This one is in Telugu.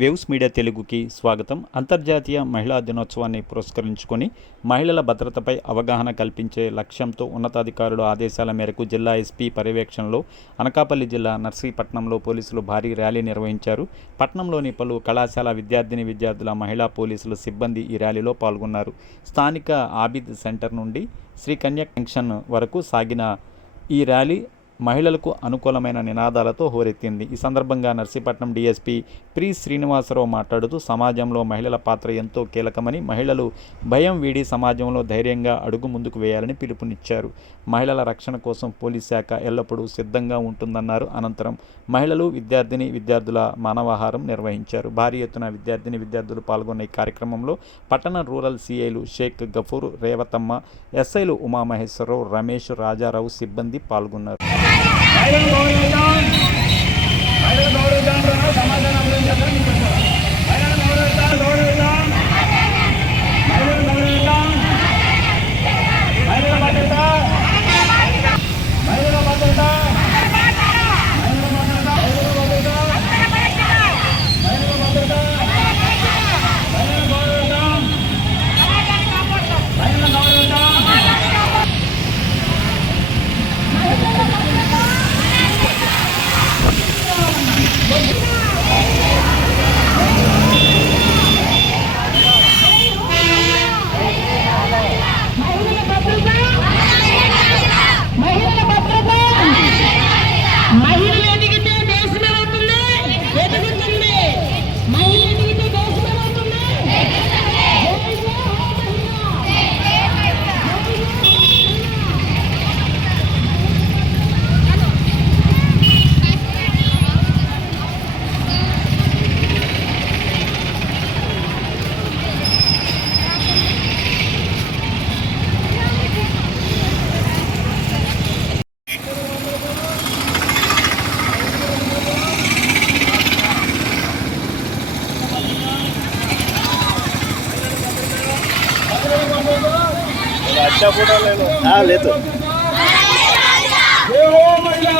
వేవ్స్ మీడియా తెలుగుకి స్వాగతం. అంతర్జాతీయ మహిళా దినోత్సవాన్ని పురస్కరించుకొని మహిళల భద్రతపై అవగాహన కల్పించే లక్ష్యంతో ఉన్నతాధికారుల ఆదేశాల మేరకు జిల్లా ఎస్పీ పర్యవేక్షణలో అనకాపల్లి జిల్లా నర్సీపట్నంలో పోలీసులు భారీ ర్యాలీ నిర్వహించారు. పట్టణంలోని పలు కళాశాల విద్యార్థుల మహిళా పోలీసుల సిబ్బంది ఈ ర్యాలీలో పాల్గొన్నారు. స్థానిక ఆబిద్ సెంటర్ నుండి శ్రీకన్య జంక్షన్ వరకు సాగిన ఈ ర్యాలీ మహిళలకు అనుకూలమైన నినాదాలతో హోరెత్తింది. ఈ సందర్భంగా నర్సీపట్నం డీఎస్పీ ప్రి శ్రీనివాసరావు మాట్లాడుతూ సమాజంలో మహిళల పాత్ర ఎంతో కీలకమని, మహిళలు భయం వీడి సమాజంలో ధైర్యంగా అడుగు ముందుకు వేయాలని పిలుపునిచ్చారు. మహిళల రక్షణ కోసం పోలీస్ శాఖ ఎల్లప్పుడూ సిద్ధంగా ఉంటుందన్నారు. అనంతరం మహిళలు విద్యార్థుల మానవాహారం నిర్వహించారు. భారీ ఎత్తున విద్యార్థులు పాల్గొన్న ఈ కార్యక్రమంలో పట్టణ రూరల్ సిఐలు షేక్ గఫూర్, రేవతమ్మ, ఎస్ఐలు ఉమామహేశ్వరరావు, రమేష్, రాజారావు సిబ్బంది పాల్గొన్నారు. अच्छा फोटो ले लो। हाँ ले तो महिला